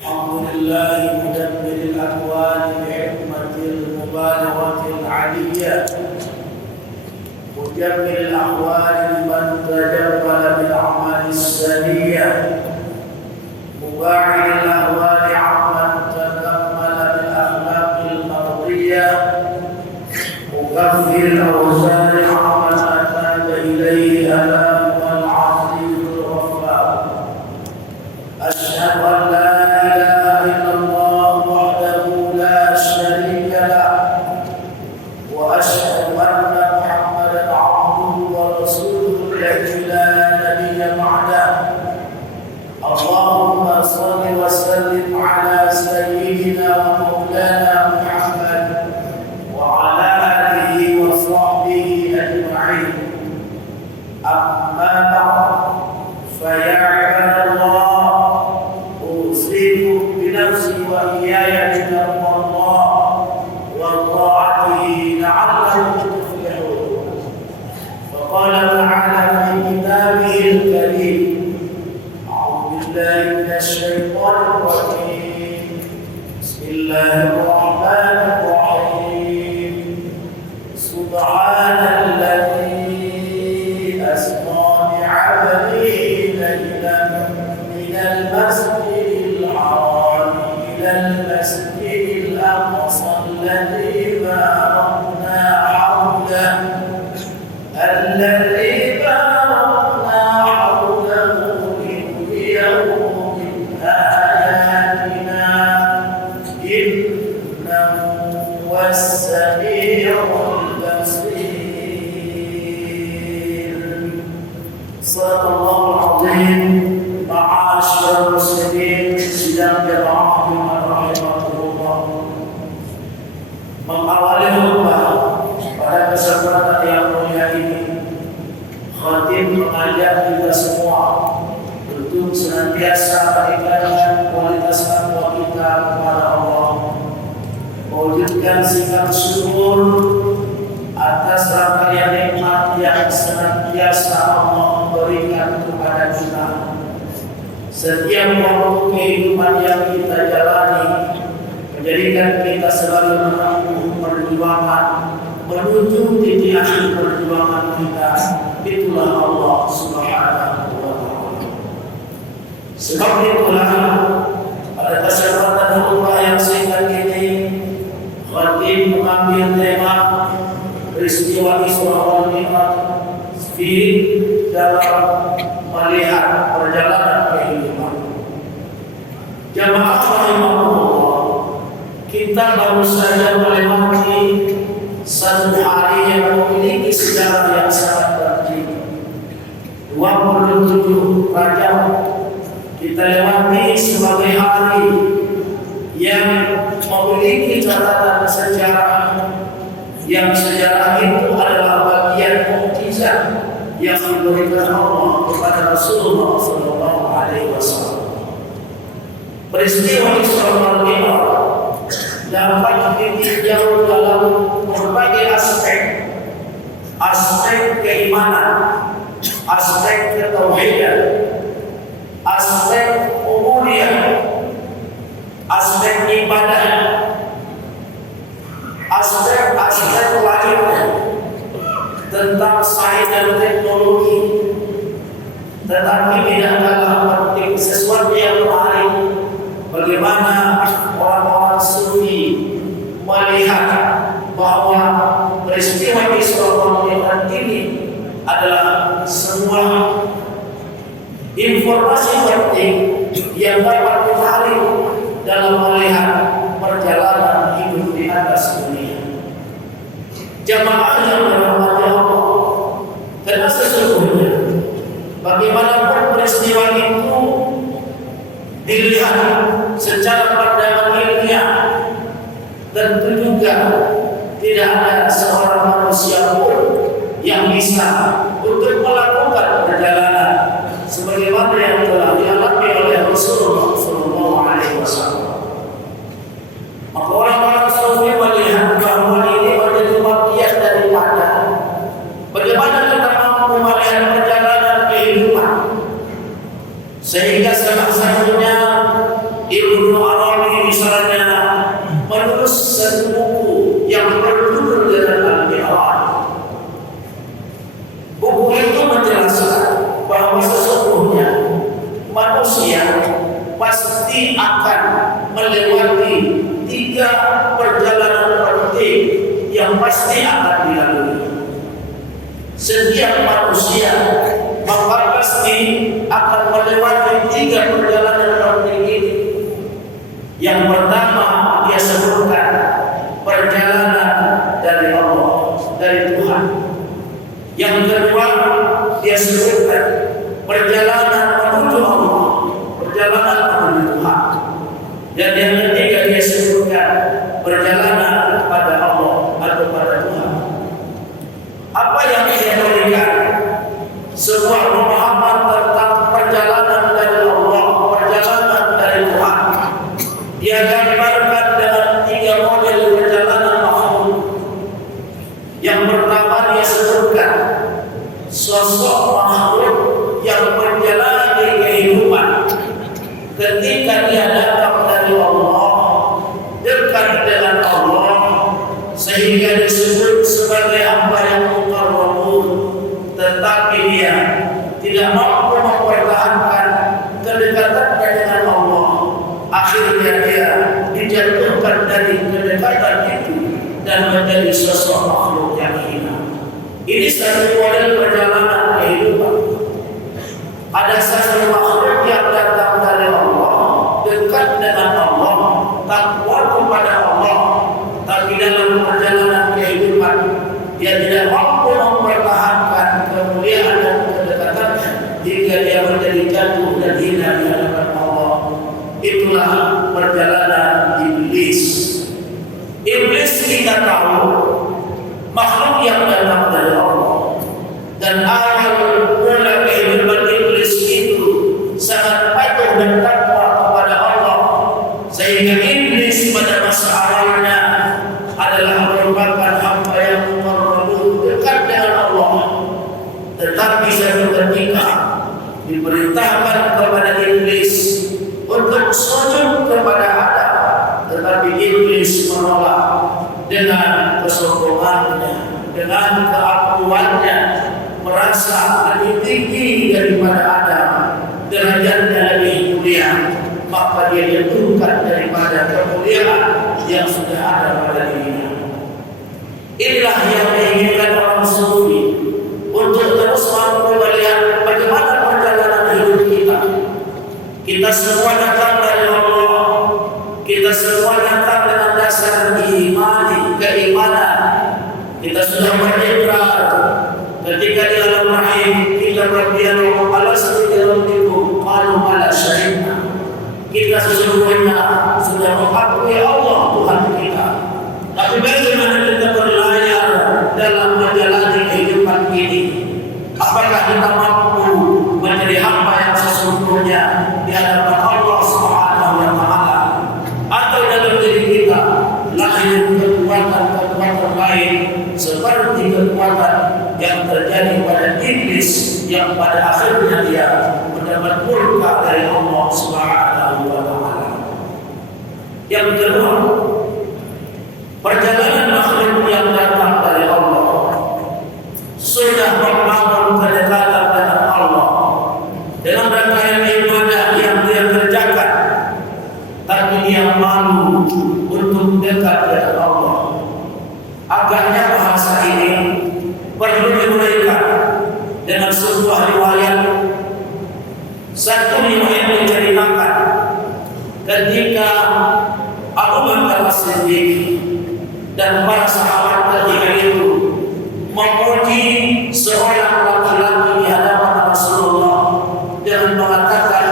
الحمد لله مدبر الأكوان بحكمة المبالغة العلية مجمل الأحوال لمن تجمل بالأعمال السنية مباعد الأهوال عمن تكمل بالأخلاق المرضية مكفر الأوزان عمن أتاب إليه ألام والعزيز الغفار أشهد أن لا إله إلا الله وحده لا شريك له وأشهد أن محمدا عبده ورسوله الذي لا نبي بعده اللهم صل وسلم على سيدنا ومولانا محمد وعلى آله وصحبه أجمعين أما بعد فيا عباد الله أوصيكم بنفسي وإياي بتقوى الله وطاعته لعلكم تفلحون فقال تعالى في كتابه الكريم أعوذ بالله من الشيطان الرجيم بسم الله الرحمن الرحيم سبحان الذي أسرى بعبده ليلا من المسجد الحرام إلى المسجد الأقصى الذي باركنا حوله لنريه من آياتنا إنه هو السميع البصير صدق الله العظيم معاشر المسلمين sidang jamaah rahimahullah. Mengawali khutbah pada kesempatan yang mulia ini, khatib mengajak kita semua untuk senantiasa meningkatkan kualitas takwa kita kepada Allah, mewujudkan sikap syukur atas rangkaian nikmat yang senantiasa Allah berikan kepada kita. Setiap waktu kehidupan yang kita jalani menjadikan kita selalu menempuh perjuangan menuju titik akhir perjuangan kita, itulah Allah Subhanahu wa Ta'ala. Sebab itulah pada kesempatan khutbah yang singkat ini, khatib mengambil tema peristiwa Isra wal Mi'raj dalam melihat perjalanan kehidupan. Jamaah rahimahullah, kita baru saja melewati satu hari yang memiliki sejarah yang sangat penting. 27 Rajab kita lewati sebagai hari yang memiliki catatan sejarah, yang sejarah itu adalah bagian mukjizat yang diberikan Allah kepada Rasulullah SAW. Peristiwa Isra wal Mi'raj dapat ditinjau dalam berbagai aspek keimanan, aspek ketauhidan, aspek ubudiyah, aspek ibadah, aspek lainnya tentang sains dan teknologi. Tetapi tidak kalah penting sesuatu yang menarik, bagaimana orang-orang sufi melihat bahwa peristiwa Isra wal Mi'raj ini adalah sebuah informasi penting yang dapat ditarik dalam melihat perjalanan hidup di atas dunia. Jamaah yang dirahmati Allah, karena sesungguhnya bagaimanapun peristiwa itu dilihat secara pandangan ilmiah, tentu juga tidak ada seorang manusia pun yang bisa untuk melakukan perjalanan sebagaimana yang telah dialami oleh Rasulullah SAW. Maka orang-orang sufi melihat bahwa ini menjadi bagian daripada bagaimana kita mampu melihat perjalanan kehidupan, sehingga salah satunya Ibnu Arabi misalnya menulis satu buku yang berjudul dengan Al-Mi'raj. Buku itu menjelaskan bahwa sesungguhnya manusia pasti akan melewati 3 perjalanan penting yang pasti akan dilalui. Setiap manusia maka pasti akan melewati 3 perjalanan penting ini. Yang pertama dia sebutkan perjalanan dari Allah, dari Tuhan. Yang kedua dia sebutkan perjalanan menuju Allah, perjalanan menuju Tuhan. Dan yang ketiga dia sebutkan perjalanan kepada Allah atau kepada Tuhan. Apa yang dia berikan? Sebuah pemahaman tentang perjalanan dari Allah, perjalanan dari Tuhan. Dia gambarkan dengan 3 model perjalanan makhluk. Yang pertama dia sebutkan sosok makhluk yang menjalani kehidupan ketika dia datang dari Allah, dekat dengan Allah, sehingga disebut sebagai hamba yang mukarramun, tetapi dia tidak mampu mempertahankan kedekatannya dengan Allah. Akhirnya dia dijatuhkan dari kedekatan itu dan menjadi sosok makhluk yang hina. Ini satu model perjalanan kehidupan. Ada satu makhluk yang datang dari Allah, dekat dengan Allah, takwa kepada Allah, tapi dalam perjalanan kehidupan dia tidak mampu mempertahankan kemuliaan dan kedekatannya hingga dia menjadi jatuh dan hina di hadapan Allah. Itulah perjalanan iblis. Iblis kita tahu makhluk yang datang dari Allah, dan awal mula kehidupan iblis itu sangat patuh dan takwa kepada Allah, sehingga iblis pada masa awalnya adalah merupakan hamba yang mukarramun, dekat dengan Allah. Tetapi satu ketika diperintahkan kepada iblis untuk sujud kepada Adam, tetapi iblis menolak dengan kesombongannya, dengan keakuannya, merasa lebih tinggi daripada Adam, derajatnya lebih mulia, maka dia jatuhkan daripada kemuliaan yang sudah ada pada dirinya. Inilah yang diinginkan orang sufi, untuk terus mampu melihat bagaimana perjalanan hidup kita. Kita semua datang dari Allah. Kita semua datang dengan dasar keimanan. Kita sudah berikrar ketika di alam rahim kita berdialog alastu rabbikum qalu bala syahidna. Kita sesungguhnya sudah mengakui Allah Tuhan kita. Tapi bagaimana kita berlayar dalam menjalani kehidupan ini? Apakah kita mampu menjadi hamba yang sesungguhnya di hadapan Allah Subhanahu wa taala, atau dalam diri kita lahir kekuatan-kekuatan lain seperti kekuatan yang terjadi pada iblis yang pada akhirnya dia mendapat murka dari Allah Subhanahu wa taala. Yang kedua, perjalanan makhluk yang datang dari Allah sudah membangun kedekatan dengan Allah dengan rangkaian ibadah yang dia kerjakan, tapi dia malu untuk dekat dengan Allah. Agaknya bahasa ini perlu diuraikan dengan sebuah riwayat. Satu riwayat menceritakan ketika Abu Bakar As-Siddiq dan para sahabat ketika itu memuji seorang laki-laki di hadapan Rasulullah dengan mengatakan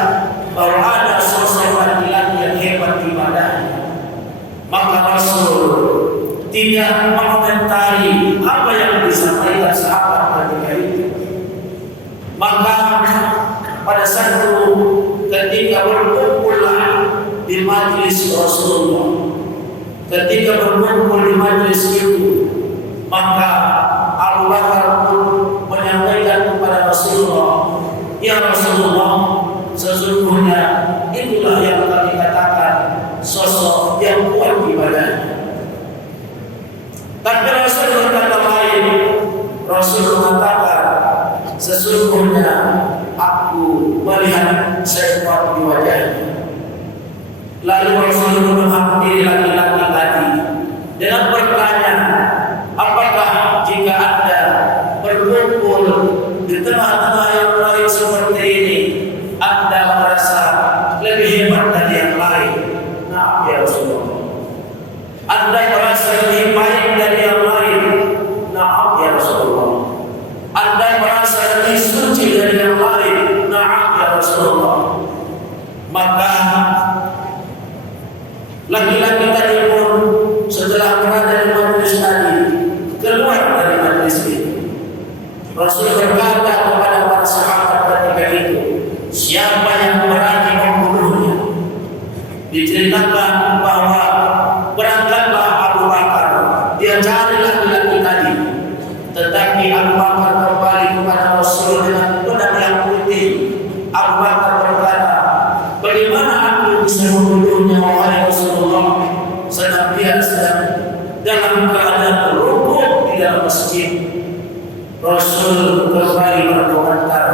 bahwa ada sosok laki-laki yang hebat ibadahnya, maka Rasul tidak mengomentari apa yang disampaikan sahabat ketika itu. Maka pada satu ketika berkumpullah di majlis Rasulullah, ketika berkumpul di majlis itu, maka Abu Bakar pun menyampaikan kepada Rasulullah, "Ya Rasulullah, sesungguhnya itulah yang kami katakan melihat seekor di wajahnya. Lalu Rasulullah menghampiri laki-laki tadi dengan bertanya, apakah jika Anda berkumpul di tengah-tengah yang lain seperti ini, Anda merasa lebih hebat dari yang lain? Nah, ya Rasulullah. Anda merasa lebih baik dari yang lain? Nah, ya Rasulullah. Anda merasa lebih suci dari yang lain? Nah, ya Rasulullah. Maka laki-laki tadi pun setelah berada di majlis tadi keluar dari majlis itu. Rasul berkata kepada para sahabat ketika itu, siapa yang berani membunuhnya? Diceritakan bahwa berangkatlah Abu Bakar, dia cari laki-laki tadi, tetapi Abu Bakar kembali kepada Rasul dengan pedang yang putih. Abu Bakar berkata, bagaimana aku bisa membunuhnya wahai Rasulullah, sedang dia sedang dalam keadaan rukuk di dalam masjid. Rasul kembali berkomentar,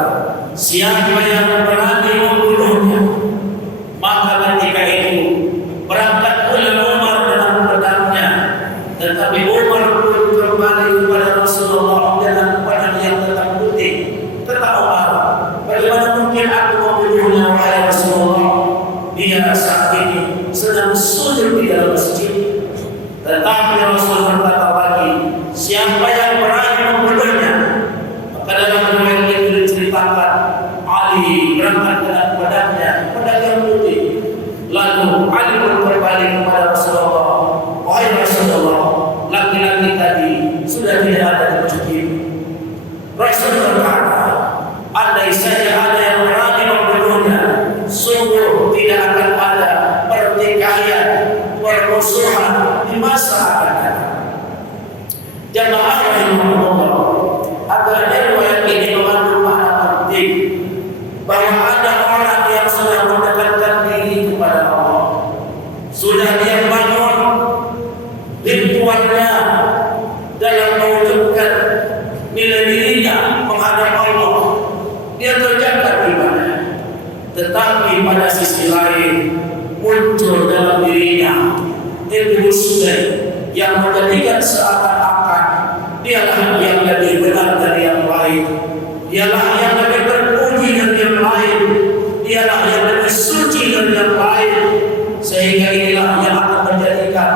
siapa yang berani membunuhnya? Maka ketika itu berangkat pula Umar dengan pedangnya, tetapi Umar pun kembali kepada Rasulullah dengan pedang yang tetap putih. Kata Umar, bagaimana mungkin aku membunuhnya wahai Rasulullah? Dia saat ini sedang sujud di dalam masjid. Tetapi Rasul berkata lagi, siapa yang berani membunuhnya? Maka dalam riwayat itu diceritakan Ali berangkat dengan pedangnya, pedang yang putih. Lalu Ali pun kembali kepada Rasulullah, wahai Rasulullah, laki-laki tadi sudah tidak ada di masjid. Rasul berkata, andai saja ada yang berani membunuhnya, sungguh tidak akan ada pertikaian, permusuhan di masa akan datang. Jamaah rahimahullah, agarnya riwayat ini mengandung makna penting bahwa ada orang yang sudah mendekatkan diri kepada Allah, sudah dia bangun ritualnya dalam mewujudkan nilai dirinya menghadap Allah, dia terjaga ibadah. Tetapi pada sisi lain muncul dalam dirinya egoisme yang menjadikan seakan-akan dialah yang lebih benar dari yang lain, dialah yang lebih terpuji dari yang lain, dialah yang lebih suci dari yang lain. Sehingga inilah yang akan menjadikan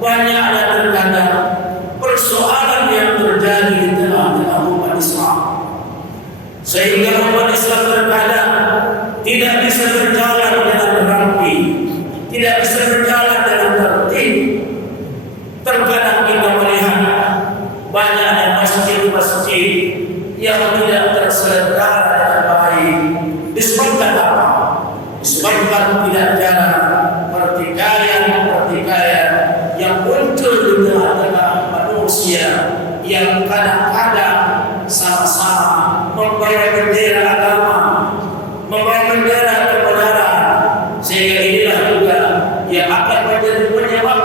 banyak ada terkadang persoalan yang terjadi di tengah-tengah umat Islam, sehingga umat Islam terkadang tidak bisa berjalan dengan rapi, tidak bisa berjalan dengan tertib. Terkadang kita melihat banyak masjid-masjid yang tidak terselenggara dengan baik. Disebabkan apa? Disebabkan tidak jalan pertikaian yang muncul di tengah-tengah manusia yang kadang-kadang sama-sama membawa bendera agama, membawa bendera kebenaran, sehingga inilah juga yang akan menjadi penyebab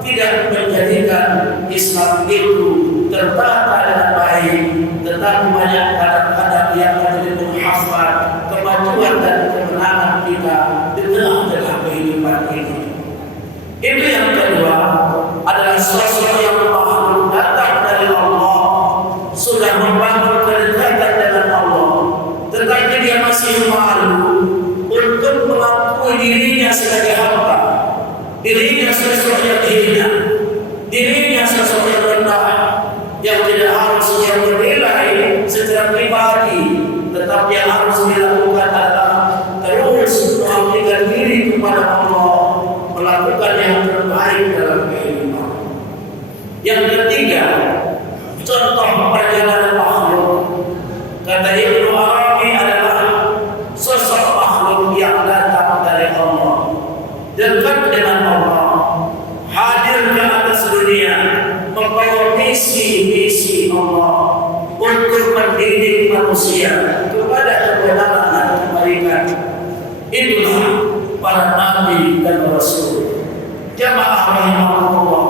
tidak menjadikan Islam itu tertata dengan baik, tetapi banyak kadang-kadang yang menjadi menghafal kemajuan dan kemenangan kita di tengah-tengah kehidupan ini. Itu yang kedua adalah sosok yang makhluk datang dari Allah, sudah membangun kedekatan dengan Allah, tetapi dia masih malu untuk mengakui dirinya sebagai hamba, dirinya sesuatu yang hina, dirinya sesuatu yang rendah, yang tidak harus dia bernilai secara pribadi, tetapi yang harus dilakukan adalah terus mengabdikan diri kepada Allah, melakukan yang terbaik dalam kehidupan. Yang ketiga, contoh perjalanan makhluk, kata Ibnu Arabi, adalah sosok makhluk yang datang dari Allah, dekat dengan Allah, hadir di atas dunia, membawa misi Allah untuk mendidik manusia kepada kebenaran dan kebaikan. Itulah para nabi dan rasul. Jamaah rahimahullah,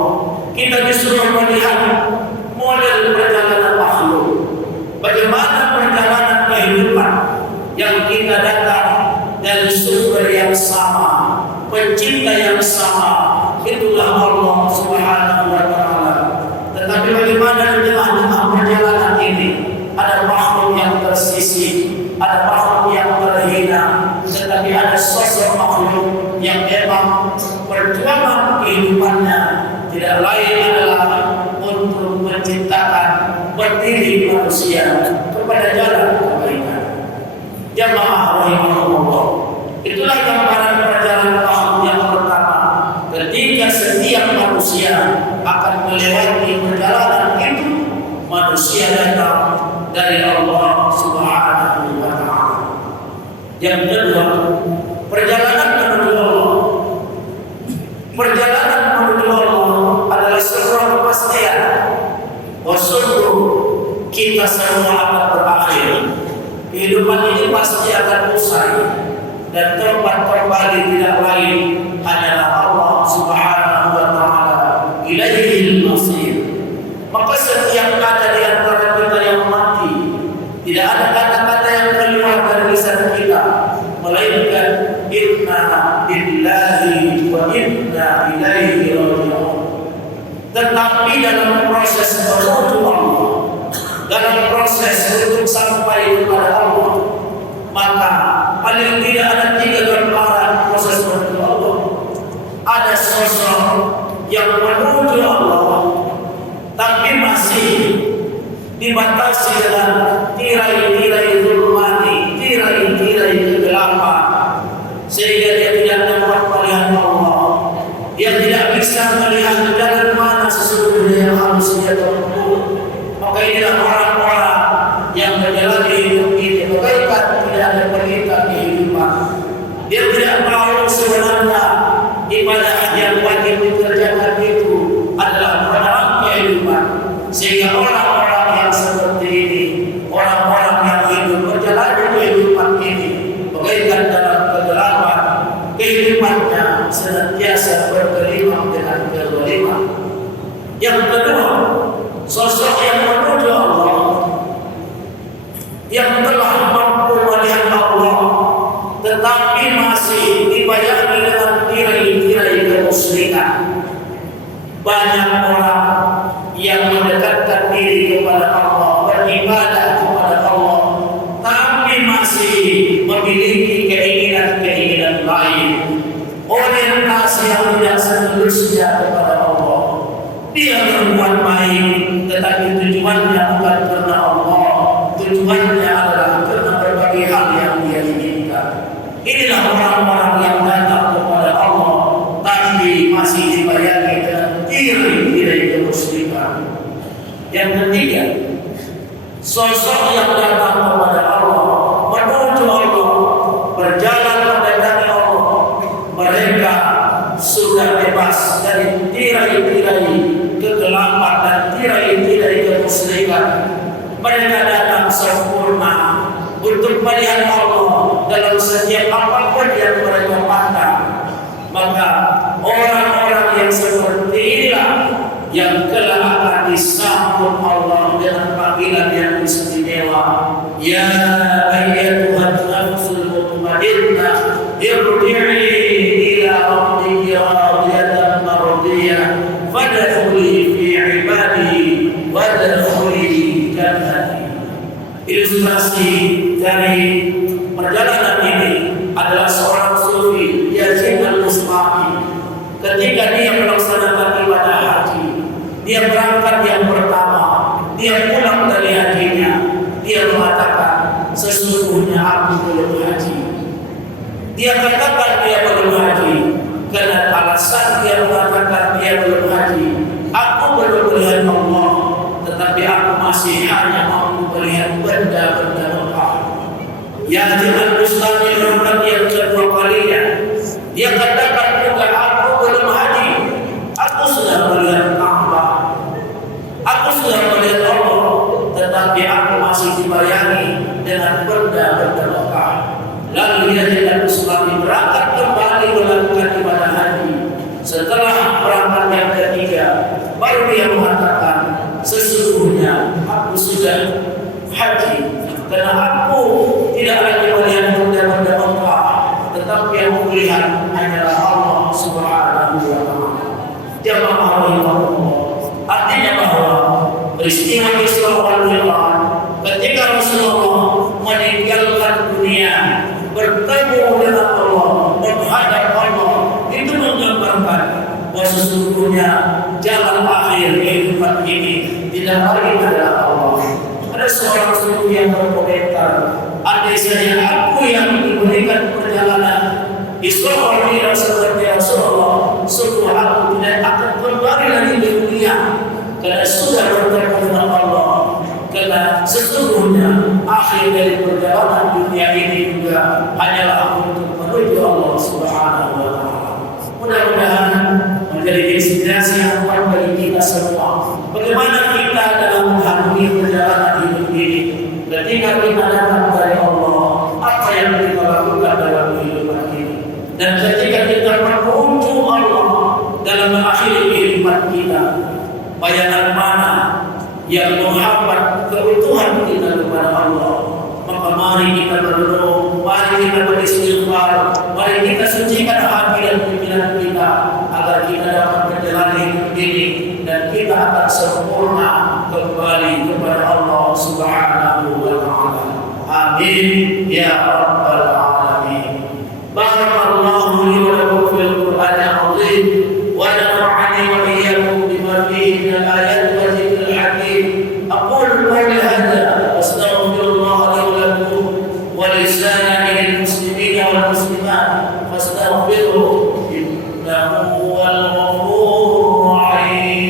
kita disuruh melihat model perjalanan makhluk, bagaimana perjalanan kehidupan yang kita datang dari sumber yang sama, pencipta yang sama, itulah Allah Subhanahu wa Ta'ala. Tetapi bagaimana di tengah-tengah perjalanan ini ada makhluk yang tersisih, ada makhluk yang terhina, tetapi ada sosok makhluk yang memang perjuangan kehidupannya tidak lain adalah untuk menciptakan berdiri manusia kepada jalan kebaikan. Jamaah rahimahullah, itulah gambaran perjalanan makhluk yang pertama. Ketika setiap manusia akan melewati perjalanan itu, manusia datang dari Allah Subhanahu wa Ta'ala. Yang kedua, perjalanan menuju Allah. Perjalanan menuju Allah adalah sebuah kepastian bahwa kita semua akan berakhir. Kehidupan ini pasti akan usai, dan tempat kembali tidak lain adalah Allah Subhanahu wa Ta'ala. Ilaihil masir. Maka setiap kata di antara kita yang mati, tidak ada kata-kata yang keluar dari lisan kita melainkan inna lillahi wa inna ilaihi raji'un. Tetapi dalam proses menuju Allah, dalam proses untuk sampai kepada Allah, maka paling tidak ada 3 gambaran proses menuju Allah. Ada sosok yang menuju Allah tapi masih dibatasi dengan tirai-tirai zulmani, tirai-tirai kegelapan, sehingga dia tidak dapat melihat Allah. Dia tidak bisa melihat jalan mana sesungguhnya yang harus dia tempuh. Maka inilah orang-orang yang menjalani hidup ini bagaikan tidak ada perintah kehidupan. Dia tidak tahu sebenarnya ibadah yang wajib dikerjakan itu adalah menerang kehidupan. Sehingga orang-orang yang seperti ini, orang-orang yang hidup berjalani kehidupan ini bagaikan dalam kegelapan, kehidupannya senantiasa bergelimang dengan kezaliman. Yang kedua, sosok yang menuju Allah, yang telah mampu melihat Allah, tetapi masih dibayangi dengan tirai-tirai kemusyrikan. Banyak orang yang mendekatkan diri kepada Allah, beribadah kepada Allah, tapi masih memiliki keinginan-keinginan lain, orientasi yang tidak seterusnya kepada Allah. Dia berbuat baik, tetapi tujuannya bukan karena Allah, tujuannya adalah karena berbagai hal yang dia inginkan. Inilah orang-orang yang datang kepada Allah, tapi masih dibayangi dengan tirai-tirai kemusyrikan. Yang ketiga, sosok yang datang kepada Allah, menuju Allah, berjalan mendatangi Allah, mereka sudah bebas dari tirai-tirai kegelapan dan tirai-tirai kemusyrikan. Mereka datang sempurna untuk melihat Allah dalam setiap apapun yang mereka pandang. Maka orang-orang yang seperti inilah yang kelak akan disambut Allah dengan panggilan yang istimewa. Ya ayyatuhan nafsul mutmainnah, irji'i ila rabbiki radiyatan mardiyah, fadkhuli fi ibadi wadkhuli jannati. Ilustrasi dari perjalanan ini adalah seorang sufi, Yazid al-Bustami. Ketika dia melaksanakan ibadah haji, dia berangkat yang pertama, dia pulang dari hajinya, dia mengatakan, sesungguhnya aku belum haji. Dia katakan dia belum haji karena alasan dia mengatakan dia belum haji, aku belum melihat Allah, tetapi aku masih hanya mampu melihat benda-benda Mekah. Yazid al-Bustami berangkat yang kedua kalinya, dia katakan juga, aku belum haji, aku sudah melihat Ka'bah, aku sudah melihat Allah, tetapi aku masih dibayangi dengan benda-benda Mekah. Lalu Yazid al-Bustami berangkat kembali melakukan ibadah haji. Setelah berangkat yang ketiga, baru dia mengatakan, sesungguhnya aku sudah haji, karena aku tidak lagi melihat benda bertemu dengan Allah, menghadap Allah. Itu menggambarkan bahwa sesungguhnya jalan akhir kehidupan ini tidak lagi adalah Allah. Ada seorang suku yang berkomentar, andai saja aku yang diberikan perjalanan Isra Mi'raj seperti Rasulullah, sungguh aku tidak akan kembali lagi di dunia karena sudah bertemu dengan Allah. Karena sesungguhnya akhir dari perjalanan dunia ini juga hanyalah untuk menuju Allah Subhanahu wa Ta'ala. Mudah-mudahan menjadi inspirasi yang kuat bagi kita semua. Bagaimana kita dalam menghadapi perjalanan hidup ini, ketika kita datang dari Allah, apa yang kita lakukan dalam kehidupan ini, dan ketika kita berkunjung Allah dalam mengakhiri kehidupan kita, bayangan mana yang menghambat keutuhan kita kepada Allah. Maka mari kita berdoa, mari kita beristighfar, mari kita sucikan hati dan pikiran kita agar kita dapat menjalani hidup ini dan kita akan sempurna kembali kepada Allah Subhanahu wa Ta'ala. Amin ya rabbal alamin. Barakallahu li wa lakum fil Qur'anil azim wa nafa'ani wa iyyakum bima fihi min al-ayati wa dhikril hakim. Aqulu qawli hadha wa astaghfirullah li wa lakum wa lisa'iril muslimin wal muslimat fastaghfiruhu innahu huwal ghafurur rahim.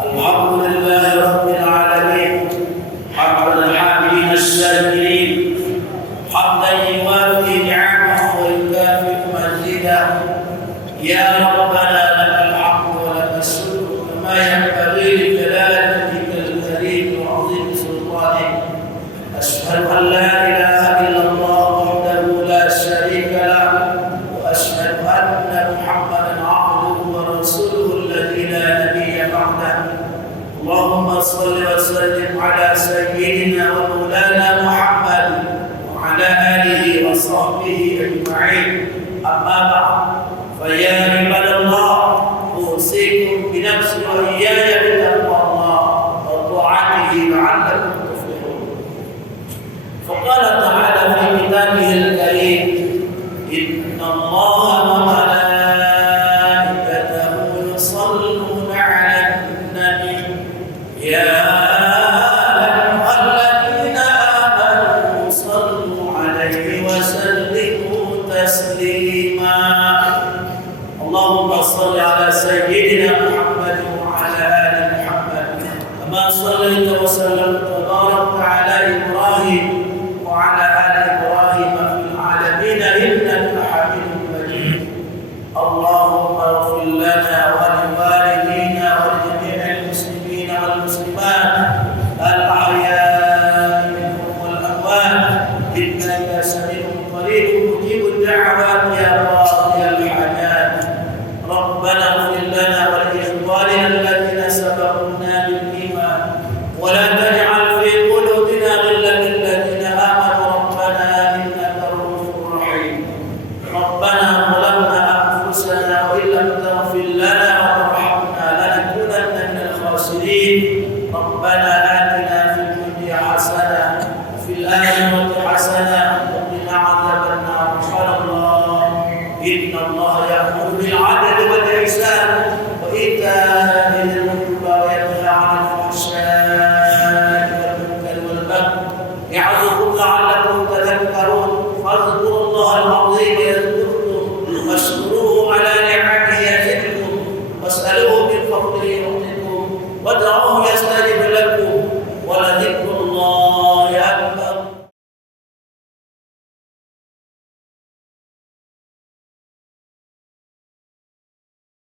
Alhamdulillah rabbil alamin, hamdan hamidin as-sabirin, hamdan yuwafi ni'amahu wa yukafi mazidah. Ya rabbana lakal hamdu wa lakas syukru kama yanbaghi li jalalatikal karim wa 'azimi sultanik. Ashhadu an la ilaha illallah wahdahu la syarika lah wa ashhadu anna Muhammadan 'abduhu wa rasuluhu alladzi la nabiyya ba'dah. Allahumma salli wa sallim ala sayyidina wa maulana Muhammad wa ala alihi wa sahbihi ajma'in. Amma ba'd, fa ya ibadallah, usikum bi nafsi wa iyaya bi taqwallah wa ta'atihi la'allakum tuflihun. Faqala ta'ala fi kitabihi al-karim, inna Allaha wa malaikatahu yusalluna 'alan nabi ya ayyuhalladzina amanu sallu 'alaihi wa sallimu taslima. Allahumma salli ala sayyidina Muhammad wa ala ali Muhammad kama sallaita